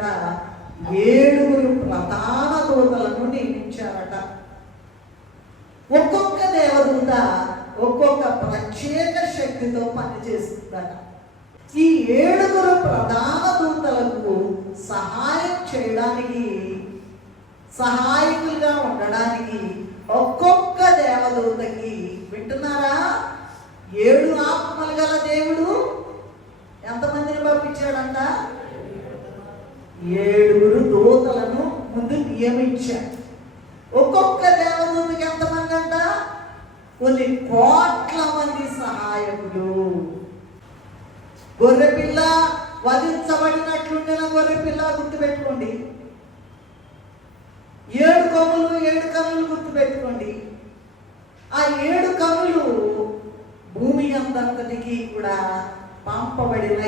అక్కడ 7 ప్రధాన దూతలను నియమించారట. ఒక్కొక్క దేవదూత ఒక్కొక్క ప్రత్యేక శక్తితో పనిచేస్తుందట. ఈ 7 ప్రధాన దూతలకు సహాయం చేయడానికి, సహాయకులుగా ఉండడానికి ఒక్కొక్క దేవదూతకి, వింటున్నారా, 7 ఆత్మలు గల దేవుడు ఎంతమందిని పంపించాడంట? 7 దూతలను ముందు నియమించాడు. ఒక్కొక్క దేవదూతకి ఎంతమంది అంట? కొన్ని కోట్ల మంది సహాయకులు. గొర్రెపిల్ల వధించబడినట్లుండిన గొర్రెపిల్ల గుర్తుపెట్టుకోండి. 7 కొమ్ములు 7 కన్నులు గుర్తుపెట్టుకోండి. ఆ 7 కన్నులు భూమి అంతటికి కూడా పంపబడిన